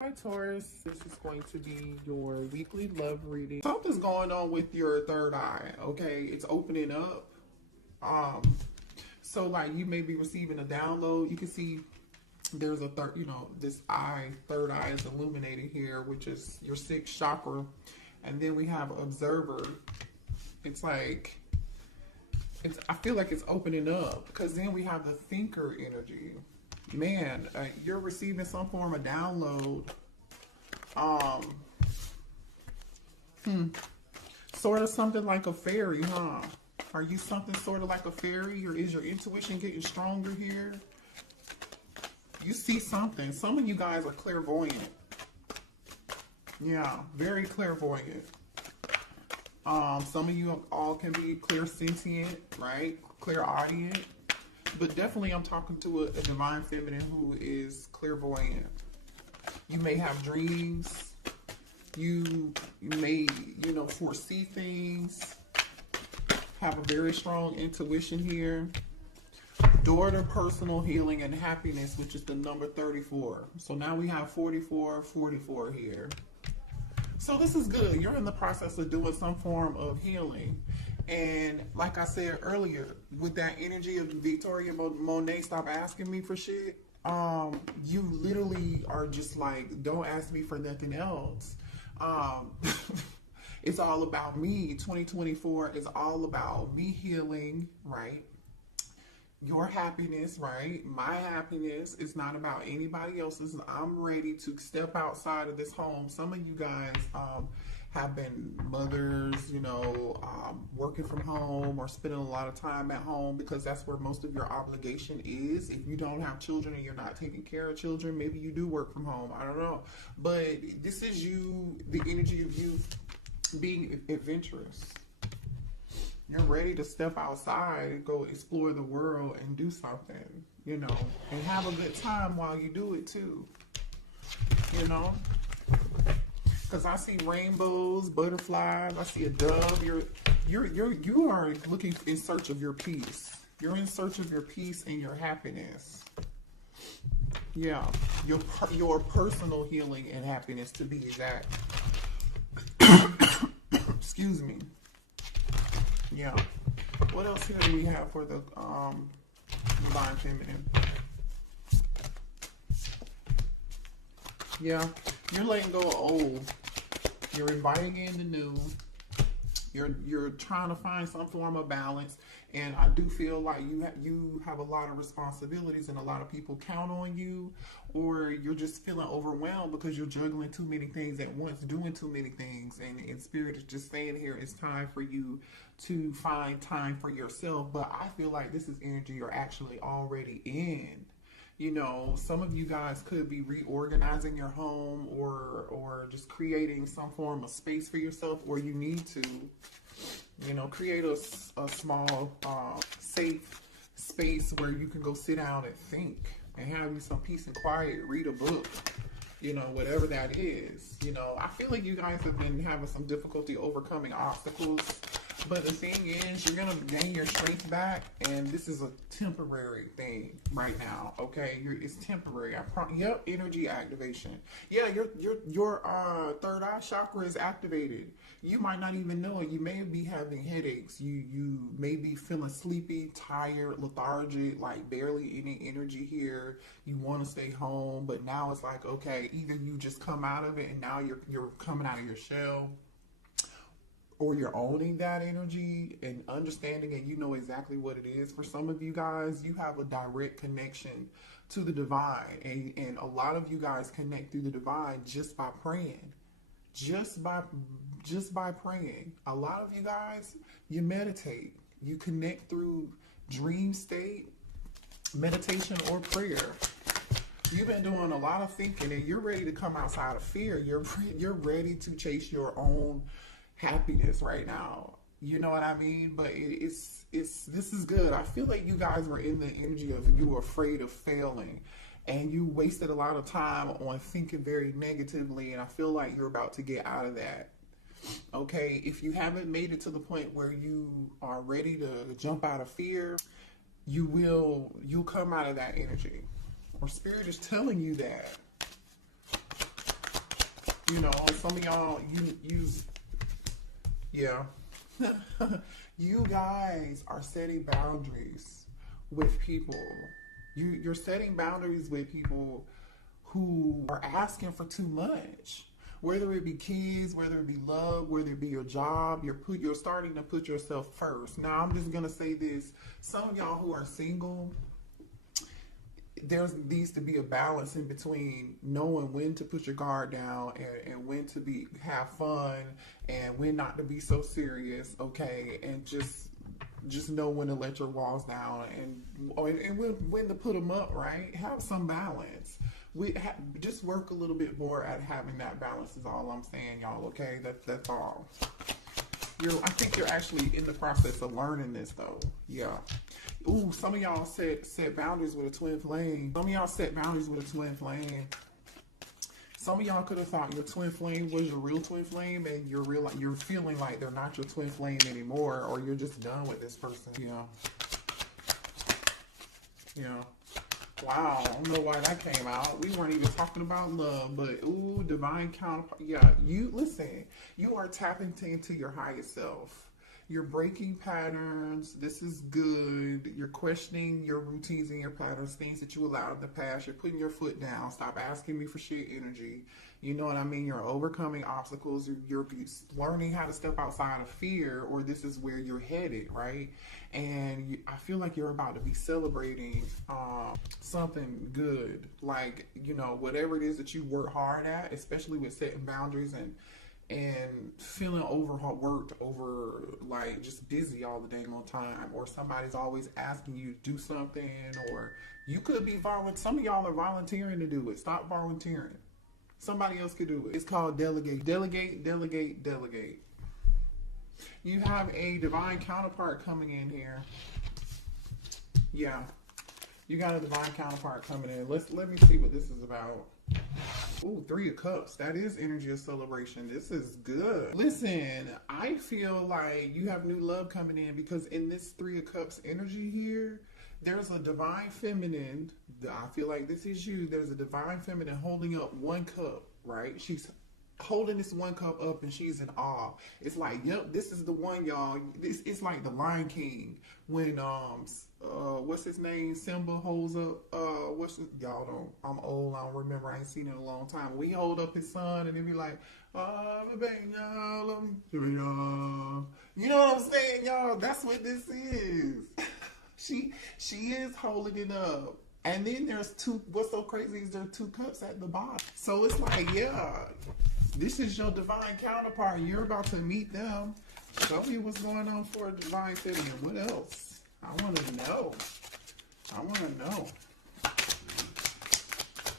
Hi Taurus, this is going to be your weekly love reading. Something's going on with your third eye, okay? It's opening up. So like you may be receiving a download. You can see there's a this third eye is illuminated here, which is your sixth chakra. And then we have observer. It's like, I feel like it's opening up because then we have the thinker energy. Man, you're receiving some form of download. Sort of something like a fairy, huh? Are you something sort of like a fairy, or is your intuition getting stronger here? You see something. Some of you guys are clairvoyant. Yeah, very clairvoyant. Some of you all can be clairsentient, right? Clairaudient. But definitely I'm talking to a divine feminine who is clairvoyant. You may have dreams. You may, foresee things. Have a very strong intuition here. Door to personal healing and happiness, which is the number 34. So now we have 44 here. So this is good. You're in the process of doing some form of healing. And like I said earlier, with that energy of Victoria Monet, stop asking me for shit. You literally are just like, don't ask me for nothing else. It's all about me. 2024 is all about me healing, right? Your happiness, right? My happiness is not about anybody else's. I'm ready to step outside of this home. Some of you guys, have been mothers, working from home or spending a lot of time at home because that's where most of your obligation is. If you don't have children and you're not taking care of children, maybe you do work from home. I don't know. But this is you, the energy of you being adventurous. You're ready to step outside and go explore the world and do something, and have a good time while you do it too, Because I see rainbows, butterflies. I see a dove. You are looking in search of your peace. You're in search of your peace and your happiness. Yeah, your personal healing and happiness, to be exact. Excuse me. Yeah. What else here do we have for the divine feminine? Yeah, you're letting go of old. You're inviting in the new. You're trying to find some form of balance, and I do feel like you have a lot of responsibilities, and a lot of people count on you, or you're just feeling overwhelmed because you're juggling too many things at once, doing too many things, and Spirit is just saying here it's time for you to find time for yourself. But I feel like this is energy you're actually already in. Some of you guys could be reorganizing your home or just creating some form of space for yourself, or you need to, create a small, safe space where you can go sit down and think and have you some peace and quiet, read a book, whatever that is. I feel like you guys have been having some difficulty overcoming obstacles. But the thing is, you're going to gain your strength back, and this is a temporary thing right now, okay? It's temporary. Yep, energy activation. Yeah, your third eye chakra is activated. You might not even know it. You may be having headaches. You may be feeling sleepy, tired, lethargic, like barely any energy here. You want to stay home, but now it's like, okay, either you just come out of it and now you're coming out of your shell, or you're owning that energy and understanding, and you know exactly what it is. For some of you guys, you have a direct connection to the divine, and a lot of you guys connect through the divine just by praying. Just by praying. A lot of you guys, you meditate. You connect through dream state, meditation, or prayer. You've been doing a lot of thinking, and you're ready to come outside of fear. You're ready to chase your own happiness right now. You know what I mean? But this is good. I feel like you guys were in the energy of you were afraid of failing, and you wasted a lot of time on thinking very negatively, and I feel like you're about to get out of that. Okay, if you haven't made it to the point where you are ready to jump out of fear, you'll come out of that energy. Or Spirit is telling you that. You know, some of y'all, yeah. You guys are setting boundaries with people. You're setting boundaries with people who are asking for too much. Whether it be kids, whether it be love, whether it be your job, you're starting to put yourself first. Now I'm just gonna say this: some of y'all who are single, there needs to be a balance in between knowing when to put your guard down and when to have fun and when not to be so serious, okay? And just know when to let your walls down and when to put them up, right? Have some balance. Just work a little bit more at having that balance is all I'm saying, y'all, okay? That's all. I think you're actually in the process of learning this, though. Yeah. Ooh, some of y'all set boundaries with a twin flame. Some of y'all set boundaries with a twin flame. Some of y'all could have thought your twin flame was your real twin flame, and you're feeling like they're not your twin flame anymore, or you're just done with this person. Yeah. Yeah. Wow, I don't know why that came out. We weren't even talking about love, but ooh, divine counterpart. Yeah, listen, you are tapping into your highest self. You're breaking patterns. This is good. You're questioning your routines and your patterns, things that you allowed in the past. You're putting your foot down. Stop asking me for shit energy. You know what I mean? You're overcoming obstacles. You're learning how to step outside of fear, or this is where you're headed, right? And I feel like you're about to be celebrating something good. Like, you know, whatever it is that you work hard at, especially with setting boundaries and feeling overworked, like just busy all the dang on time, or somebody's always asking you to do something, or you could be some of y'all are volunteering to do it. Stop volunteering. Somebody else could do it. It's called delegate. Delegate, delegate, delegate. You have a divine counterpart coming in here. Yeah. You got a divine counterpart coming in. Let me see what this is about. Ooh, 3 of Cups. That is energy of celebration. This is good. Listen, I feel like you have new love coming in, because in this 3 of Cups energy here, there's a divine feminine. I feel like this is you. There's a divine feminine holding up 1 cup, right? She's holding this 1 cup up and she's in awe. It's like, yep, this is the one, y'all. It's like the Lion King when what's his name? Simba holds up y'all don't, I'm old, I don't remember, I ain't seen it in a long time. We hold up his son and he be like, baby, y'all, you know what I'm saying, y'all? That's what this is. She is holding it up. And then there's 2, what's so crazy is there are 2 cups at the bottom. So it's like, yeah, this is your divine counterpart. You're about to meet them. Tell me what's going on for a divine feminine. What else? I want to know.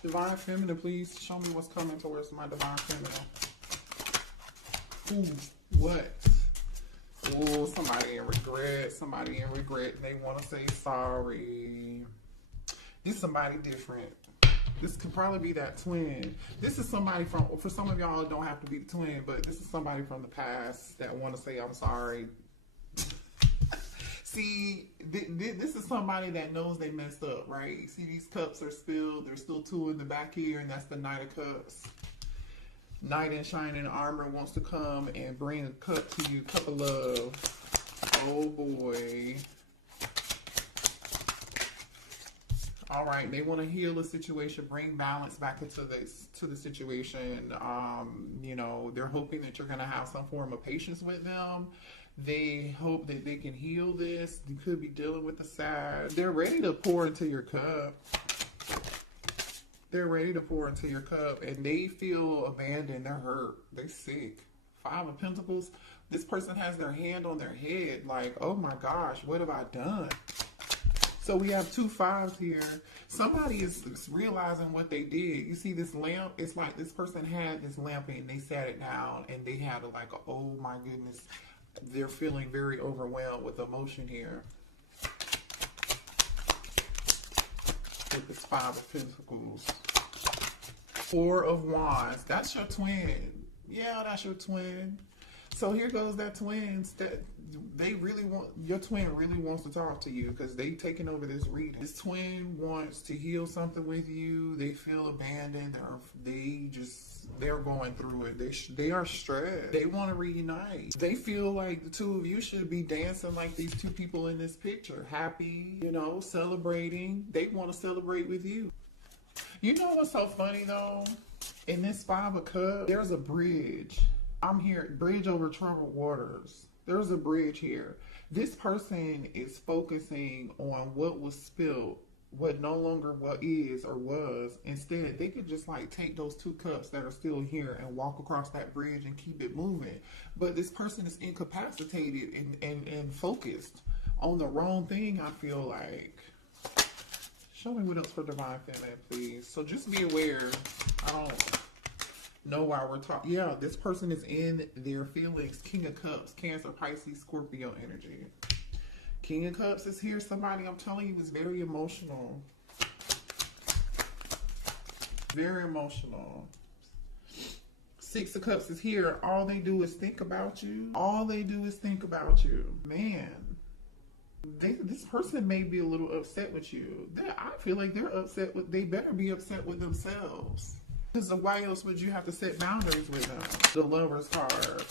Divine feminine, please show me what's coming towards my divine feminine. Ooh, what? Oh, somebody in regret. They want to say sorry. This is somebody different. This could probably be that twin. This is somebody for some of y'all, it don't have to be the twin, but this is somebody from the past that want to say, I'm sorry. See, this is somebody that knows they messed up, right? See, these cups are spilled. There's still 2 in the back here, and that's the Knight of Cups. Knight in shining armor wants to come and bring a cup to you, cup of love. Oh boy. All right, they want to heal the situation, bring balance back into the situation. You know, they're hoping that you're going to have some form of patience with them. They hope that they can heal this. You could be dealing with the sad. They're ready to pour into your cup. They're ready to pour into your cup, and they feel abandoned. They're hurt. They're sick. 5 of Pentacles. This person has their hand on their head like, oh my gosh, what have I done? So we have 2 5s here. Somebody is realizing what they did. You see this lamp? It's like this person had this lamp and they sat it down and they had oh my goodness. They're feeling very overwhelmed with emotion here. With this 5 of Pentacles. 4 of Wands. That's your twin. Yeah, that's your twin. So here goes that twin. Your twin really wants to talk to you because they taking over this reading. This twin wants to heal something with you. They feel abandoned. They just They're going through it. They are stressed. They want to reunite. They feel like the two of you should be dancing like these two people in this picture. Happy, you know, celebrating. They want to celebrate with you. You know what's so funny though? In this Five of Cups, there's a bridge. I'm here, bridge over troubled waters. There's a bridge here. This person is focusing on what was spilled, what no longer what is or was. Instead, they could just like take those two cups that are still here and walk across that bridge and keep it moving. But this person is incapacitated and focused on the wrong thing, I feel like. Show me what else for Divine Feminine, please. So just be aware. I don't know why we're talking. Yeah, this person is in their feelings. King of Cups, Cancer, Pisces, Scorpio energy. King of Cups is here. Somebody, I'm telling you, is very emotional. Very emotional. Six of Cups is here. All they do is think about you. All they do is think about you. Man. This person may be a little upset with you. I feel like they're upset with, they better be upset with themselves. Because why else would you have to set boundaries with them? The Lover's card.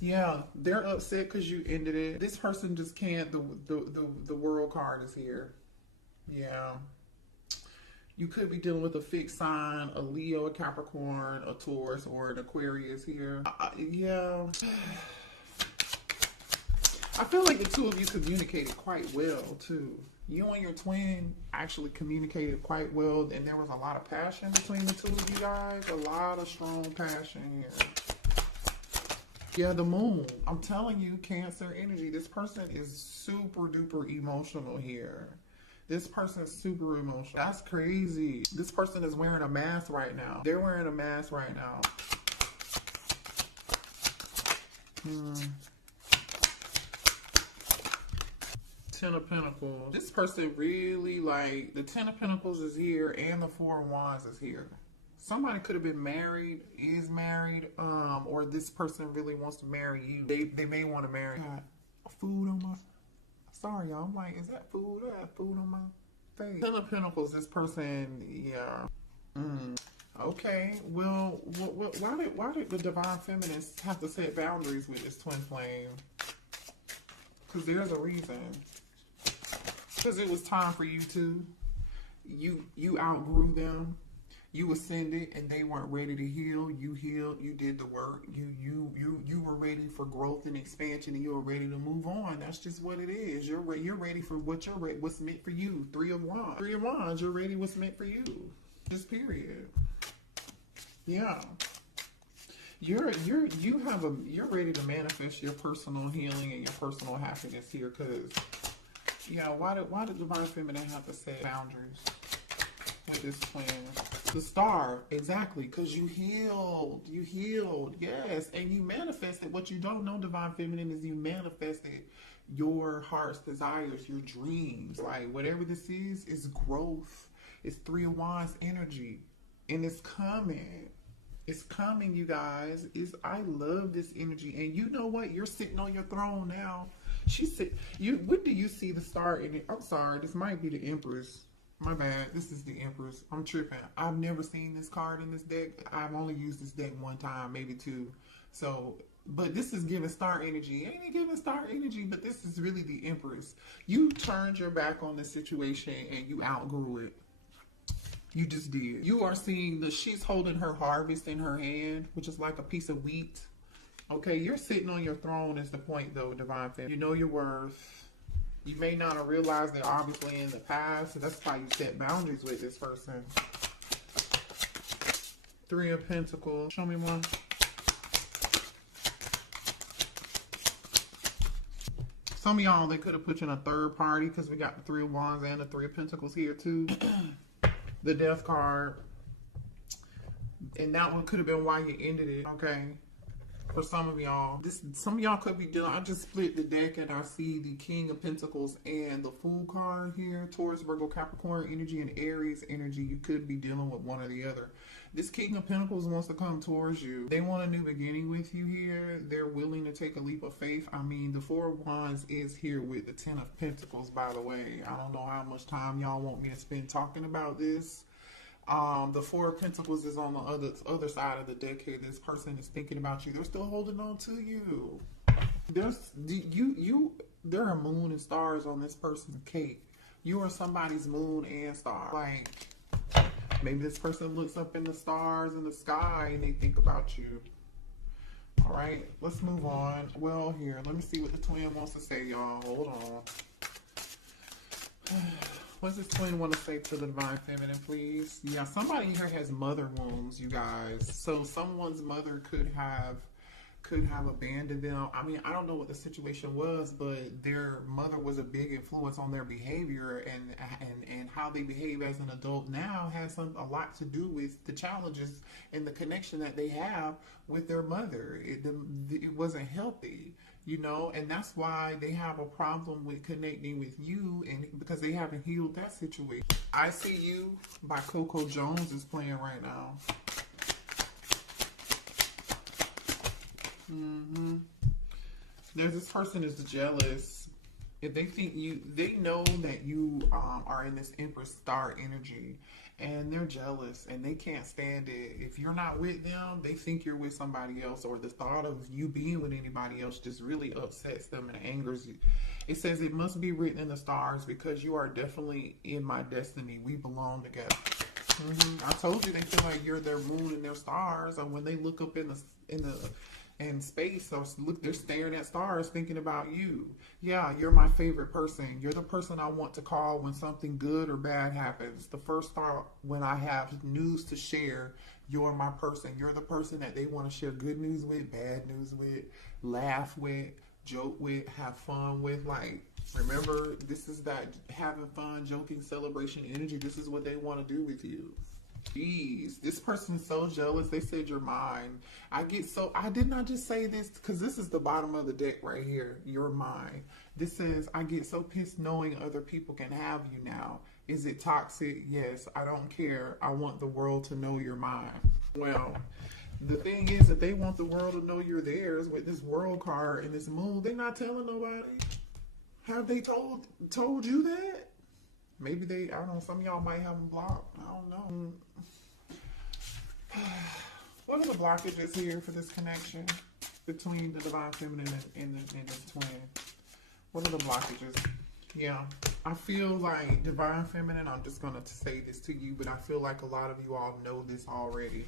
Yeah, they're upset because you ended it. This person just can't. The World card is here. Yeah. You could be dealing with a fixed sign, a Leo, a Capricorn, a Taurus, or an Aquarius here. Yeah. I feel like the two of you communicated quite well, too. You and your twin actually communicated quite well, and there was a lot of passion between the two of you guys. A lot of strong passion here. Yeah, the Moon. I'm telling you, Cancer energy. This person is super duper emotional here. This person is super emotional. That's crazy. This person is wearing a mask right now. They're wearing a mask right now. Ten of Pentacles. This person really, like, the Ten of Pentacles is here and the Four of Wands is here. Somebody could have been married, is married, or this person really wants to marry you. They may want to marry. Got food on my, sorry y'all, I'm like, is that food? I have food on my face. Ten of Pentacles, this person, yeah. Okay, well, why did the Divine Feminines have to set boundaries with this twin flame? Because there's a reason. Because it was time for you to. You outgrew them. You ascended, and they weren't ready to heal. You healed. You did the work. You were ready for growth and expansion, and you were ready to move on. That's just what it is. You're ready for what's meant for you. Three of Wands. Three of Wands. You're ready. What's meant for you. Just period. Yeah. You're ready to manifest your personal healing and your personal happiness here, because yeah, why did Divine Feminine have to set boundaries with this twin? The Star, exactly, because you healed, yes, and you manifested. What you don't know, Divine Feminine, is you manifested your heart's desires, your dreams. Like, whatever this is growth. It's Three of Wands energy, and it's coming. It's coming, you guys. I love this energy. And you know what? You're sitting on your throne now. When do you see the Star in it? I'm sorry, this might be the Empress. My bad. This is the Empress. I'm tripping. I've never seen this card in this deck. I've only used this deck one time, maybe two. So, but this is giving Star energy. Ain't it giving Star energy? But this is really the Empress. You turned your back on the situation and you outgrew it. You just did. You are seeing she's holding her harvest in her hand, which is like a piece of wheat. Okay, you're sitting on your throne is the point, though, Divine Feminine. You know your worth. You may not have realized it, obviously, in the past. So that's why you set boundaries with this person. Three of Pentacles. Show me one. Some of y'all, they could have put you in a third party, because we got the Three of Wands and the Three of Pentacles here, too. The Death card. And that one could have been why you ended it, okay? For some of y'all. Some of y'all could be dealing. I just split the deck and I see the King of Pentacles and the Fool card here. Taurus, Virgo, Capricorn energy, and Aries energy. You could be dealing with one or the other. This King of Pentacles wants to come towards you. They want a new beginning with you here. They're willing to take a leap of faith. I mean, the Four of Wands is here with the Ten of Pentacles, by the way. I don't know how much time y'all want me to spend talking about this. The Four of Pentacles is on the other side of the deck here. This person is thinking about you. They're still holding on to you. There are moon and stars on this person's cake. You are somebody's moon and star. Like, maybe this person looks up in the stars in the sky and they think about you. All right, let's move on. Well, here, let me see what the twin wants to say, y'all. Hold on. What does this twin want to say to the divine feminine, please? Yeah, somebody here has mother wounds, you guys. So someone's mother could have abandoned them. I mean, I don't know what the situation was, but their mother was a big influence on their behavior, and how they behave as an adult now has a lot to do with the challenges and the connection that they have with their mother. It wasn't healthy, you know, and that's why they have a problem with connecting with you, and because they haven't healed that situation. I See You by Coco Jones is playing right now. There's this person is jealous. If they think they know that you are in this Empress star energy, and they're jealous and they can't stand it. If you're not with them, they think you're with somebody else, or the thought of you being with anybody else just really upsets them and angers you. It says it must be written in the stars because you are definitely in my destiny. We belong together. I told you they feel like you're their moon and their stars, and when they look up in space, so look, they're staring at stars thinking about you. Yeah, you're my favorite person. You're the person I want to call when something good or bad happens. The first thought when I have news to share, you're my person. You're the person that they want to share good news with, bad news with, laugh with, joke with, have fun with. Like, remember, this is that having fun, joking, celebration energy. This is what they want to do with you. Jeez, this person's so jealous. They said you're mine. I did not just say this because this is the bottom of the deck right here. You're mine. This says, I get so pissed knowing other people can have you now. Is it toxic? Yes, I don't care. I want the world to know you're mine. Well, the thing is that they want the world to know you're theirs with this world card and this moon. They're not telling nobody. Have they told you that? Maybe I don't know, some of y'all might have them blocked. I don't know. What are the blockages here for this connection between the divine feminine and the twin? What are the blockages? Yeah, I feel like divine feminine, I'm just going to say this to you, but I feel like a lot of you all know this already.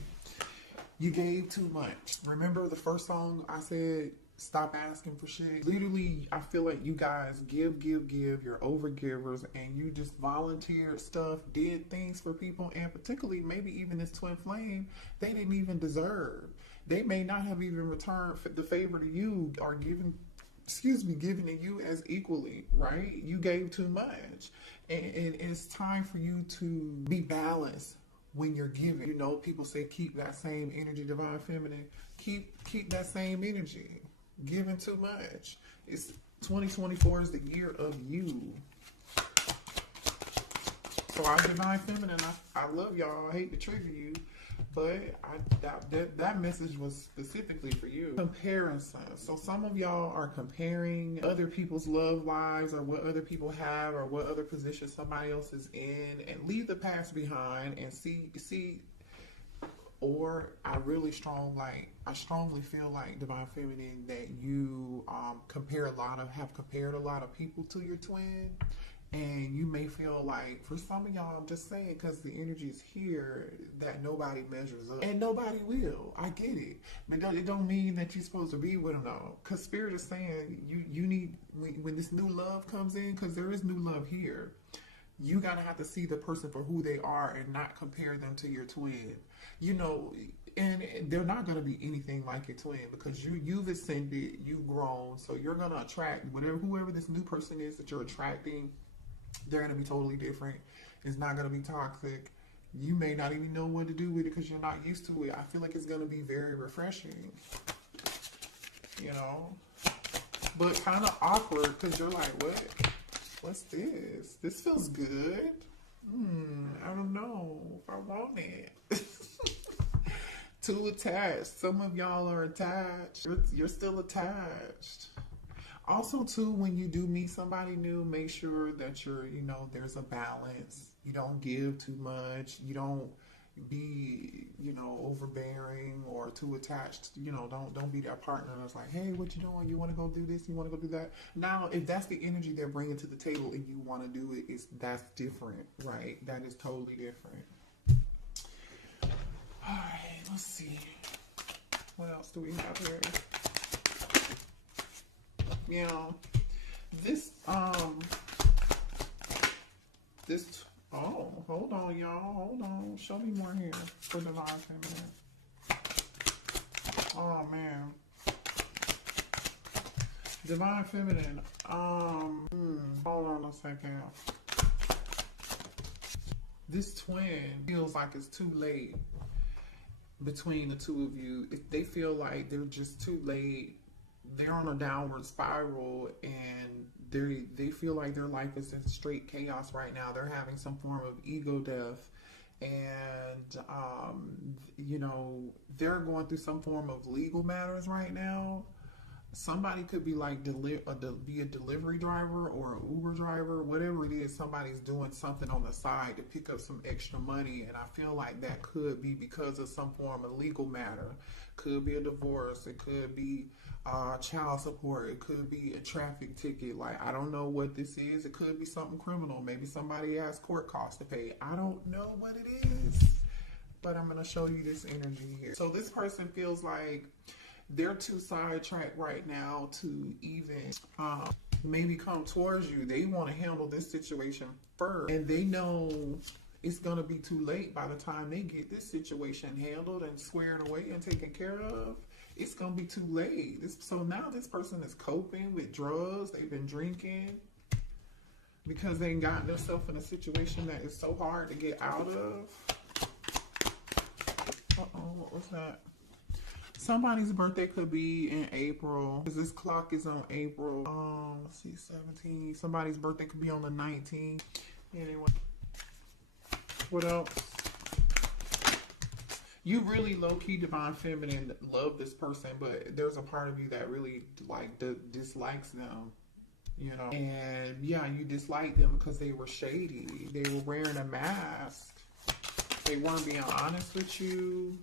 You gave too much. Remember the first song I said, stop asking for shit? Literally, I feel like you guys give. You're over givers, and you just volunteered stuff, did things for people, and particularly maybe even this twin flame, they didn't even deserve. They may not have even returned the favor to you or given to you as equally, right? You gave too much, and it's time for you to be balanced when you're giving. You know, people say keep that same energy, divine feminine. Keep that same energy. Giving too much. It's 2024 is the year of you. So our divine feminine, I love y'all. I hate to trigger you, but that message was specifically for you. Comparison. So some of y'all are comparing other people's love lives or what other people have or what other position somebody else is in, and leave the past behind and see. Or I strongly feel like divine feminine that you have compared a lot of people to your twin, and you may feel like, for some of y'all, I'm just saying because the energy is here, that nobody measures up, and nobody will. I get it, but it don't mean that you're supposed to be with them though, because Spirit is saying you need, when this new love comes in, because there is new love here, you gotta have to see the person for who they are and not compare them to your twin. You know, and they're not going to be anything like your twin because you've ascended, you've grown, so you're going to attract whoever this new person is that you're attracting. They're going to be totally different. It's not going to be toxic. You may not even know what to do with it because you're not used to it. I feel like it's going to be very refreshing, you know, but kind of awkward because you're like, what's this? This feels good. I don't know if I want it. Too attached. Some of y'all are attached. You're still attached. Also, too, when you do meet somebody new, make sure that there's a balance. You don't give too much. You don't be, overbearing or too attached. Don't be that partner that's like, hey, what you doing? You want to go do this? You want to go do that? Now, if that's the energy they're bringing to the table and you want to do it, that's different, right? That is totally different. All right, let's see. What else do we have here? Oh, hold on, y'all. Hold on. Show me more here for divine feminine. Oh, man. Divine feminine. Hold on a second. This twin feels like it's too late between the two of you. If they feel like they're just too late, they're on a downward spiral, and they feel like their life is in straight chaos right now. They're having some form of ego death, and they're going through some form of legal matters right now. Somebody could be like be a delivery driver or an Uber driver, whatever it is. Somebody's doing something on the side to pick up some extra money, and I feel like that could be because of some form of legal matter. Could be a divorce. It could be child support. It could be a traffic ticket. Like, I don't know what this is. It could be something criminal. Maybe somebody has court costs to pay. I don't know what it is, but I'm going to show you this energy here. So this person feels like they're too sidetracked right now to even maybe come towards you. They want to handle this situation first, and they know it's going to be too late by the time they get this situation handled and squared away and taken care of. It's going to be too late. So now this person is coping with drugs. They've been drinking because they got themselves in a situation that is so hard to get out of. What was that? Somebody's birthday could be in April, because this clock is on April. Let's see, 17. Somebody's birthday could be on the 19th. Anyway, what else? You really low-key divine feminine love this person, but there's a part of you that really dislikes them, And yeah, you dislike them because they were shady. They were wearing a mask. They weren't being honest with you.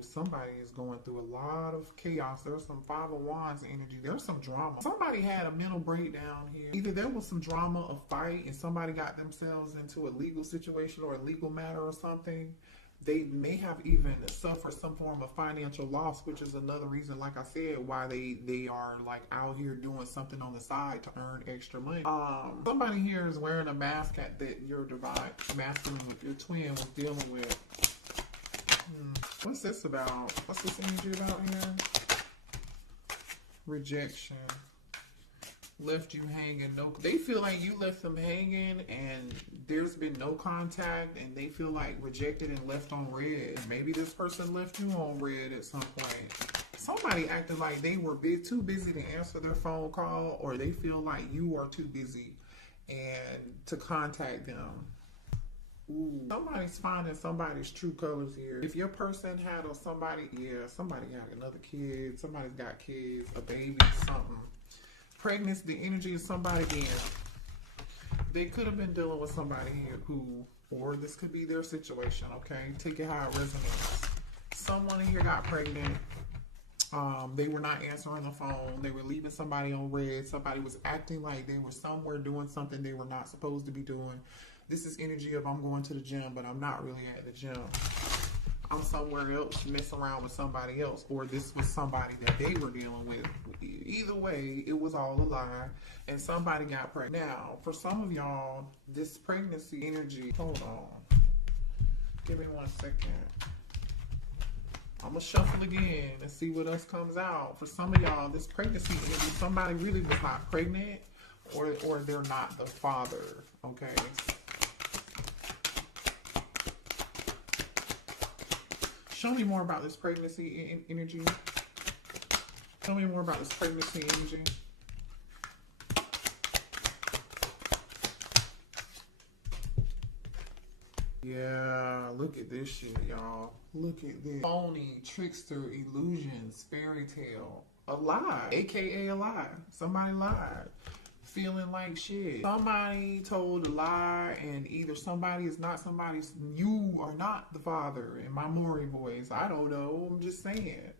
Somebody is going through a lot of chaos. There's some Five of Wands energy. There's some drama. Somebody had a mental breakdown here. Either there was some drama, a fight, and somebody got themselves into a legal situation or a legal matter or something. They may have even suffered some form of financial loss, which is another reason, like I said, why they are like out here doing something on the side to earn extra money. Somebody here is wearing a mask that your divine masculine with your twin was dealing with. What's this about? What's this energy about here? Rejection. Left you hanging. They feel like you left them hanging and there's been no contact, and they feel like rejected and left on red. Maybe this person left you on red at some point. Somebody acted like they were too busy to answer their phone call, or they feel like you are too busy and to contact them. Somebody's finding somebody's true colors here. If your person had somebody had another kid, somebody's got kids, a baby, something. Pregnancy, the energy of somebody again. They could have been dealing with somebody here or this could be their situation, okay? Take it how it resonates. Someone here got pregnant. They were not answering the phone. They were leaving somebody on red. Somebody was acting like they were somewhere doing something they were not supposed to be doing. This is energy of I'm going to the gym, but I'm not really at the gym. I'm somewhere else messing around with somebody else, or this was somebody that they were dealing with. Either way, it was all a lie, and somebody got pregnant. Now, for some of y'all, this pregnancy energy, hold on. Give me 1 second. I'm going to shuffle again and see what else comes out. For some of y'all, this pregnancy energy, somebody really was not pregnant, or they're not the father, okay? Show me more about this pregnancy energy. Tell me more about this pregnancy energy. Yeah, look at this shit, y'all. Look at this. Phony, trickster, illusions, fairy tale. A lie, aka a lie. Somebody lied. feeling like shit. Somebody told a lie, and either somebody is not somebody's, you are not the father in my Maury voice. I don't know. I'm just saying.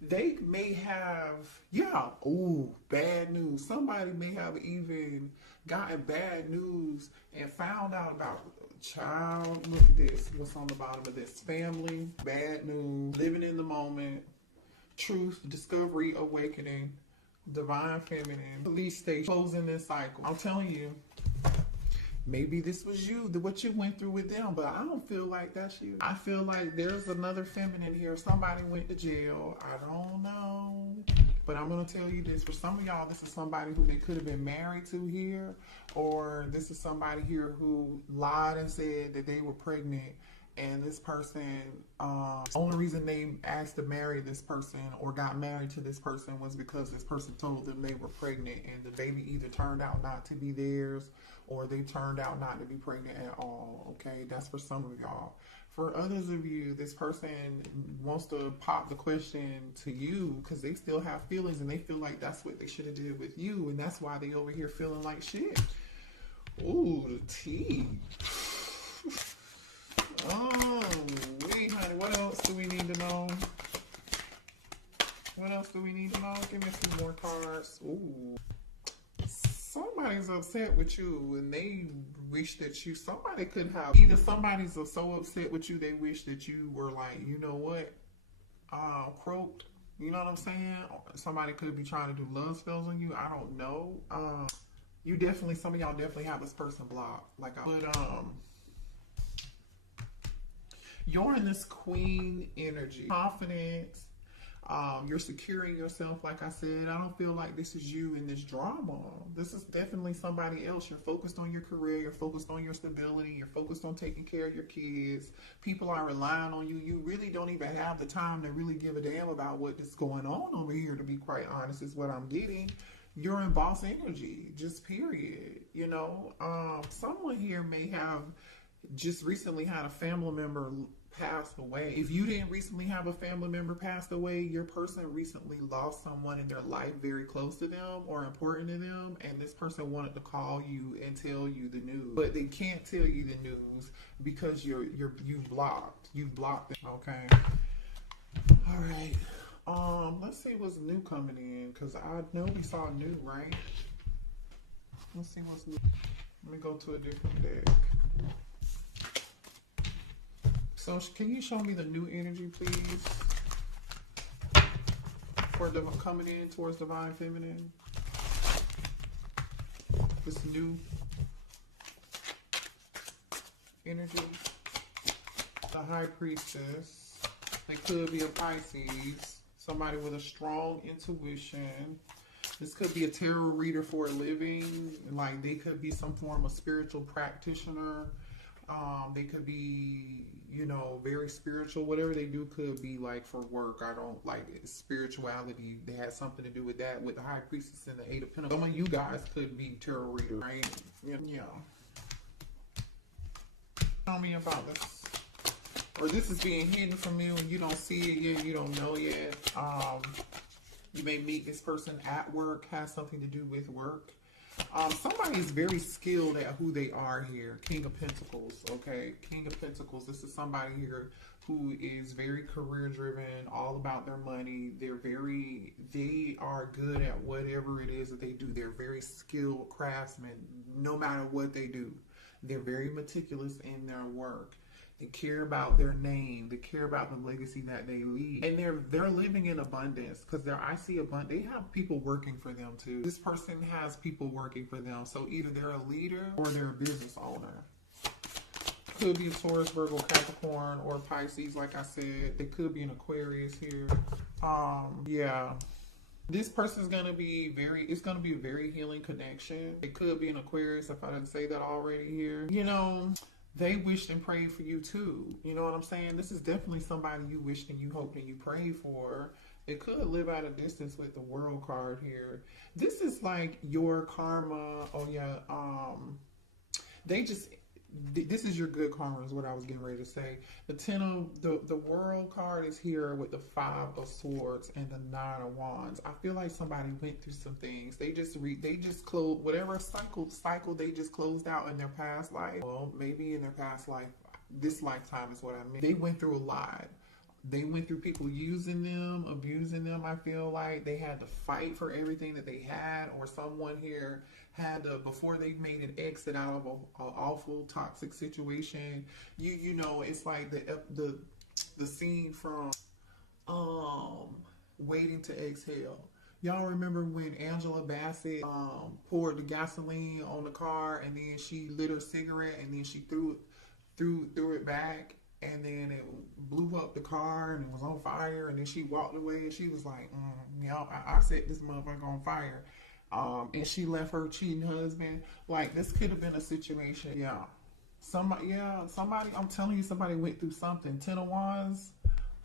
They may have, yeah, ooh, bad news. Somebody may have even gotten bad news and found out about child. Look at this. What's on the bottom of this? Family, bad news, living in the moment, truth, discovery, awakening, divine feminine, police station, closing this cycle. I'm telling you, maybe this was you, what you went through with them, but I don't feel like that's you. I feel like there's another feminine here. Somebody went to jail. I don't know. But I'm going to tell you this. For some of y'all, this is somebody who they could have been married to here, or this is somebody here who lied and said that they were pregnant. And this person, only reason they asked to marry this person or got married to this person was because this person told them they were pregnant, and the baby either turned out not to be theirs or they turned out not to be pregnant at all. Okay, that's for some of y'all. For others of you, this person wants to pop the question to you because they still have feelings and they feel like that's what they should have did with you, and that's why they over here feeling like shit. Ooh, the tea. Oh, wait, honey, what else do we need to know? What else do we need to know? Give me a few more cards. Ooh. Somebody's upset with you and they wish that you, somebody could have, either somebody's so upset with you, they wish that you were like, you know what, croaked. You know what I'm saying? Somebody could be trying to do love spells on you. I don't know. You definitely, some of y'all definitely have this person blocked. Like, you're in this queen energy, confidence. You're securing yourself. Like I said, I don't feel like this is you in this drama. This is definitely somebody else. You're focused on your career. You're focused on your stability. You're focused on taking care of your kids. People are relying on you. You really don't even have the time to really give a damn about what is going on over here, to be quite honest, is what I'm getting. You're in boss energy, just period. You know, someone here may have just recently had a family member passed away. If you didn't recently have a family member passed away, your person recently lost someone in their life very close to them or important to them, and this person wanted to call you and tell you the news, but they can't tell you the news because you've blocked them. Okay. All right. Let's see what's new coming in, because I know we saw new, right? Let's see what's new. Let me go to a different deck. So can you show me the new energy, please, for coming in towards divine feminine? This new energy. The high priestess. It could be a Pisces. Somebody with a strong intuition. This could be a tarot reader for a living. Like, they could be some form of spiritual practitioner. They could be, you know, very spiritual. Whatever they do could be like for work. I don't like it. Spirituality. They had something to do with that, with the high priestess and the eight of pentacles. Some of you guys could be tarot readers, right? Yeah. Tell me about this. Or this is being hidden from you and you don't see it yet. You don't know yet. You may meet this person at work. Has something to do with work. Somebody is very skilled at who they are here. King of Pentacles, okay? King of Pentacles. This is somebody here who is very career driven, all about their money. They are good at whatever it is that they do. They're very skilled craftsmen, no matter what they do. They're very meticulous in their work. They care about their name. They care about the legacy that they leave. And they're living in abundance, because I see abundance. They have people working for them too. This person has people working for them. So either they're a leader or they're a business owner. Could be a Taurus, Virgo, Capricorn, or Pisces, like I said. They could be an Aquarius here. Yeah. This person's going to be it's going to be a very healing connection. It could be an Aquarius, if I didn't say that already here. You know, they wished and prayed for you too. You know what I'm saying? This is definitely somebody you wished and you hoped and you prayed for. It could live at a distance with the World card here. This is like your karma. Oh yeah. this is your good karma is what I was getting ready to say. The ten of the world card is here with the 5 of swords and the 9 of wands. I feel like somebody went through some things. They just closed whatever cycle they just closed out in their past life. Well, maybe in their past life, this lifetime is what I mean. They went through a lot. They went through people using them, abusing them. I feel like they had to fight for everything that they had, or someone here had to, before they made an exit out of an awful toxic situation. You know, it's like the scene from Waiting to Exhale. Y'all remember when Angela Bassett poured the gasoline on the car, and then she lit her cigarette, and then she threw it back, and then it blew up the car and it was on fire, and then she walked away and she was like, yeah, I set this motherfucker on fire. And she left her cheating husband. Like, this could have been a situation. Yeah. Somebody, I'm telling you, somebody went through something. 10 of Wands,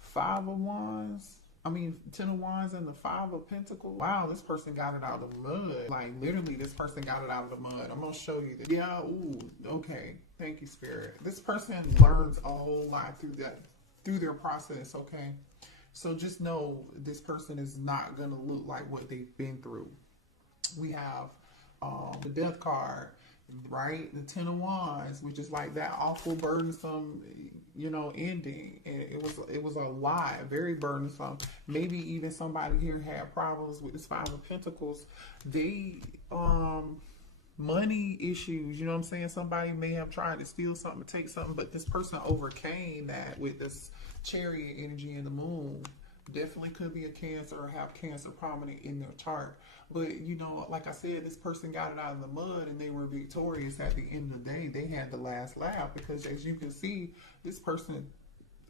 5 of Wands. 10 of Wands and the 5 of Pentacles. Wow, this person got it out of the mud. Like, literally, this person got it out of the mud. I'm going to show you this. Yeah, ooh, okay. Thank you, Spirit. This person learns a whole lot through their process, okay? So just know this person is not going to look like what they've been through. We have the Death card, right? The 10 of Wands, which is like that awful, burdensome, ending. And it was a lot, very burdensome. Maybe even somebody here had problems with this 5 of Pentacles. They, money issues, you know what I'm saying? Somebody may have tried to steal something, take something, but this person overcame that with this Chariot energy in the moon. Definitely could be a Cancer or have Cancer prominent in their chart. But, like I said, this person got it out of the mud and they were victorious at the end of the day. They had the last laugh because, as you can see, this person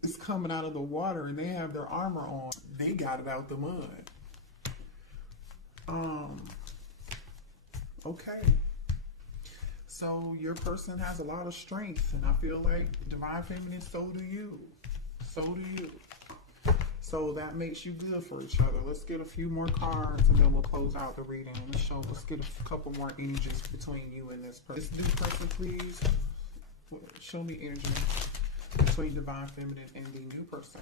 is coming out of the water and they have their armor on. They got it out the mud. Okay. So your person has a lot of strength, and I feel like Divine Feminine, so do you. So do you. So that makes you good for each other. Let's get a few more cards and then we'll close out the reading. Let's get a couple more energies between you and this person. This new person, please. Show me energy between Divine Feminine and the new person.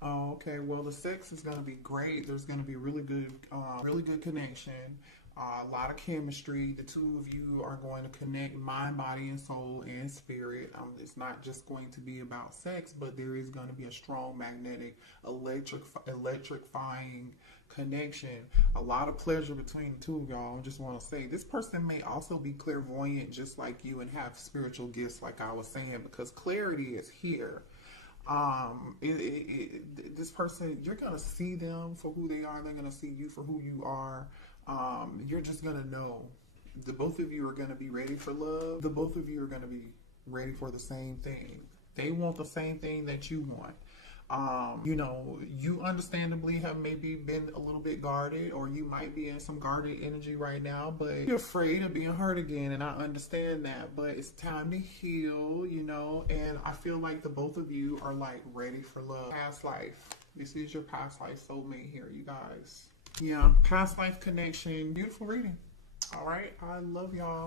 Oh, okay. Well, the sex is going to be great. There's going to be really good connection. A lot of chemistry. The two of you are going to connect mind, body, and soul and spirit. It's not just going to be about sex, but there is going to be a strong magnetic, electrifying connection. A lot of pleasure between the two of y'all. I just want to say this person may also be clairvoyant just like you and have spiritual gifts like I was saying, because clarity is here. This person, you're going to see them for who they are. They're going to see you for who you are. You're just going to know the both of you are going to be ready for love. The both of you are going to be ready for the same thing. They want the same thing that you want. You understandably have maybe been a little bit guarded, or you might be in some guarded energy right now, but you're afraid of being hurt again, and I understand that, but it's time to heal, and I feel like the both of you are like ready for love. Past life. This is your past life soulmate here, you guys. Yeah, past life connection. Beautiful reading. All right. I love y'all.